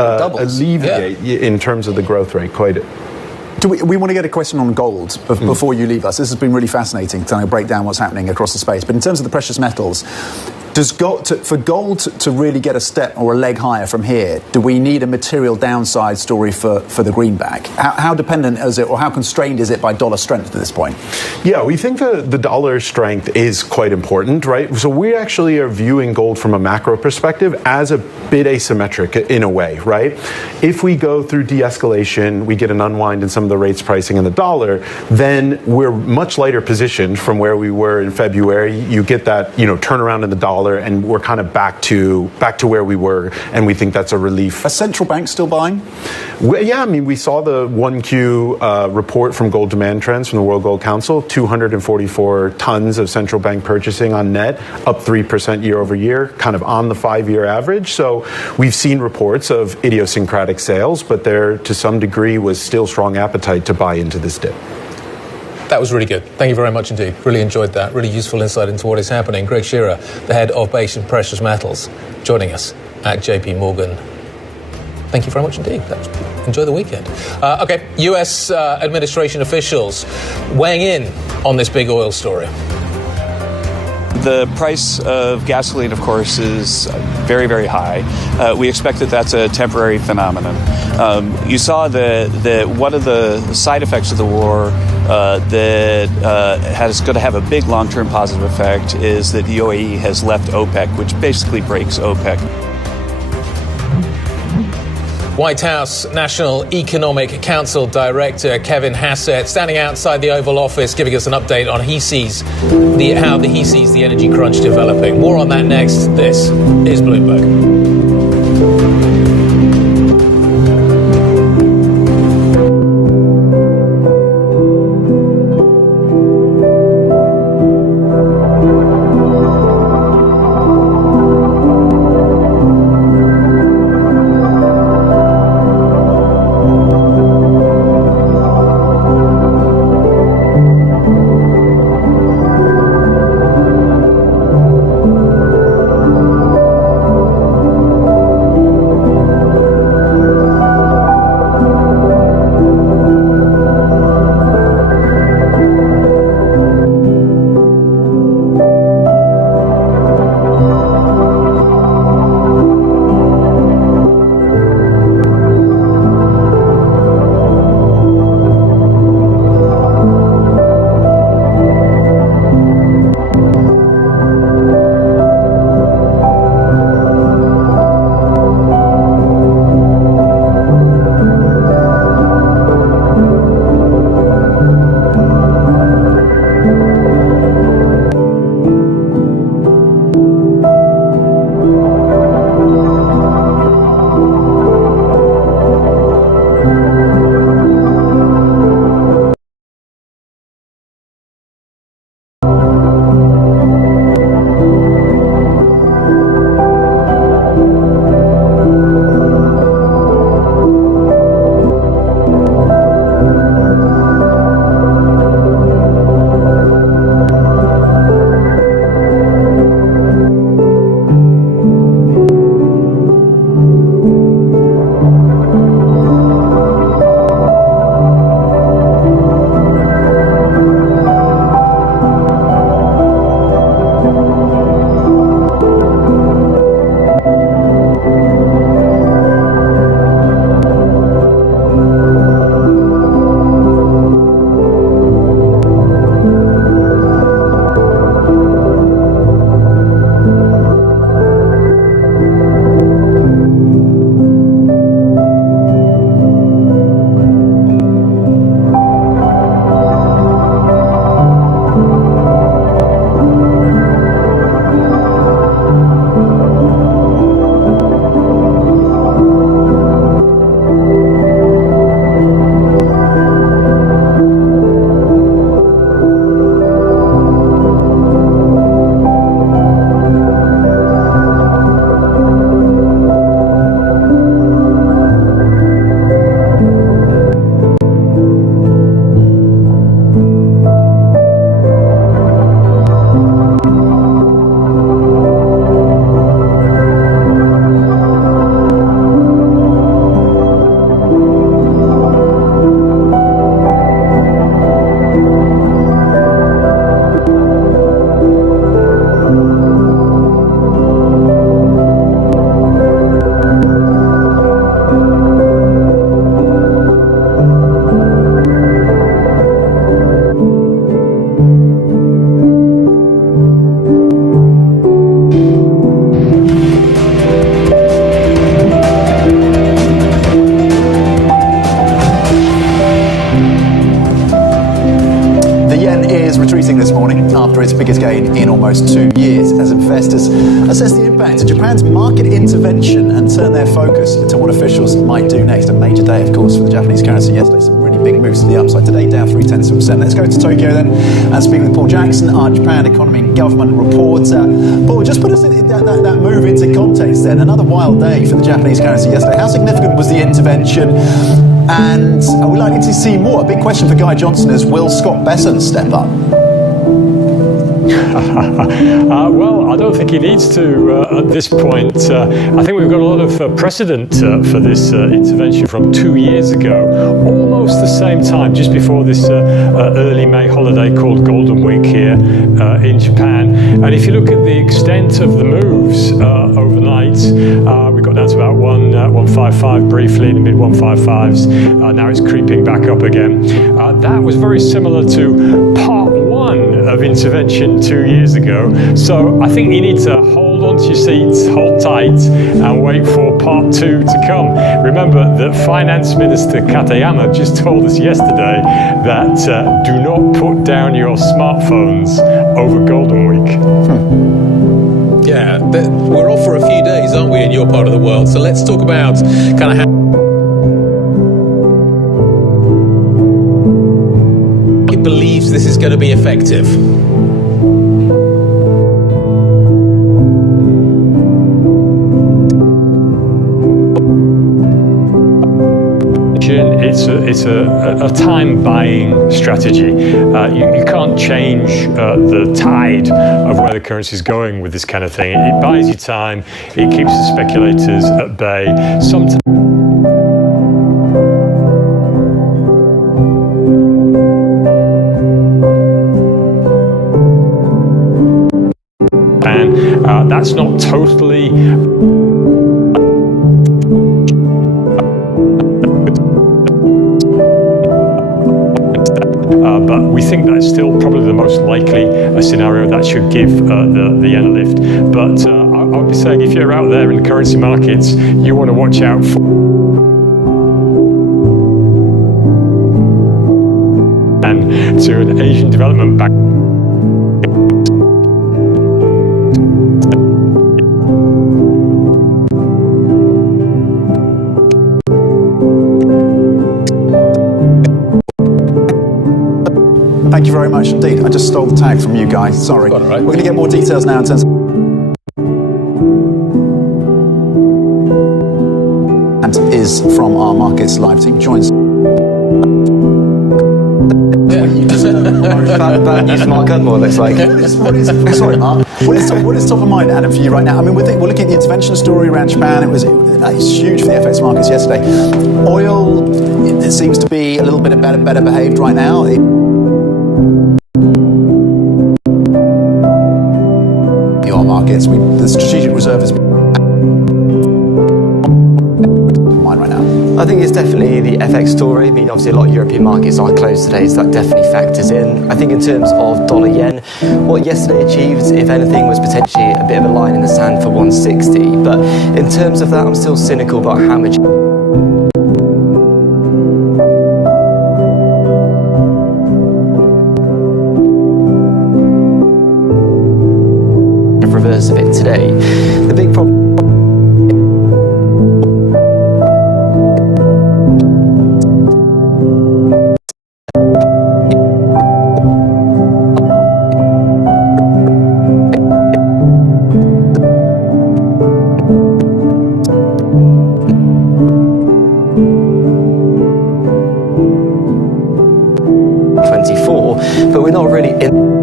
alleviate in terms of the growth rate quite. We want to get a question on gold before you leave us. This has been really fascinating to break down what's happening across the space. But in terms of the precious metals, for gold to really get a step or a leg higher from here, do we need a material downside story for the greenback? How dependent is it, or how constrained is it by dollar strength at this point? Yeah, we think the dollar strength is quite important, right? So we actually are viewing gold from a macro perspective as a bit asymmetric in a way, right? If we go through de-escalation, we get an unwind in some of the rates pricing in the dollar, then we're much lighter positioned from where we were in February. You get that, turnaround in the dollar, and we're kind of back to where we were, and we think that's a relief. Are central banks still buying? Yeah, we saw the 1Q report from gold demand trends from the World Gold Council, 244 tons of central bank purchasing on net, up 3% year over year, kind of on the 5-year average. So we've seen reports of idiosyncratic sales, but there, to some degree, was still strong appetite to buy into this dip. That was really good. Thank you very much indeed. Really enjoyed that. Really useful insight into what is happening. Greg Shearer, the head of Base and Precious Metals, joining us at JP Morgan. Thank you very much indeed. Enjoy the weekend. Okay, US administration officials weighing in on this big oil story. The price of gasoline, of course, is very, very high. We expect that that's a temporary phenomenon. You saw that one of the side effects of the war that is going to have a big long-term positive effect is that the UAE has left OPEC, which basically breaks OPEC. White House National Economic Council Director Kevin Hassett standing outside the Oval Office, giving us an update on how he sees the energy crunch developing. More on that next. This is Bloomberg. biggest gain in almost 2 years as investors assess the impact of Japan's market intervention and turn their focus to what officials might do next. A major day, of course, for the Japanese currency yesterday. Some really big moves to the upside. Today, down 0.3%. Let's go to Tokyo then and speak with Paul Jackson, our Japan economy and government reporter. Paul, just put us in that move into context then. Another wild day for the Japanese currency yesterday. How significant was the intervention? And are we likely to see more? A big question for Guy Johnson is, will Scott Bessent step up? Well, I don't think he needs to at this point. I think we've got a lot of precedent for this intervention from 2 years ago, almost the same time, just before this early May holiday called Golden Week here in Japan. And if you look at the extent of the moves overnight, we got down to about 155 briefly, the mid 155s. Now it's creeping back up again. That was very similar to part one of intervention 2 years ago. So I think you need to hold on to your seats, hold tight, and wait for part two to come. Remember that Finance Minister Katayama just told us yesterday that do not put down your smartphones over Golden Week. Yeah, we're off for a few days, aren't we, in your part of the world? So let's talk about kind of how he believes this is going to be effective. It's a time buying strategy. You can't change the tide of where the currency is going with this kind of thing. It buys you time. It keeps the speculators at bay. Sometimes and that's not totally but we think that's still probably the most likely scenario that should give the yen a lift. But I would be saying, if you're out there in the currency markets, you want to watch out for and to an Asian Development Bank. Thank you very much indeed. I just stole the tag from you guys. Sorry. Got it right. We're going to get more details now in terms of and is from our Markets Live team. Joins. Bad news Mark Cudmore, looks like. Sorry, Mark. What is top of mind, Adam, for you right now? I mean, we're looking at the intervention story around Japan. It's huge for the FX markets yesterday. Oil, it seems to be a little bit better behaved right now. Your markets, the strategic reserve is mine right now. I think it's definitely the FX story. I mean, obviously a lot of European markets are closed today, so that definitely factors in. I think in terms of dollar yen, what yesterday achieved, if anything, was potentially a bit of a line in the sand for 160. But in terms of that, I'm still cynical about how much reverse of it today. The big problem but we're not really in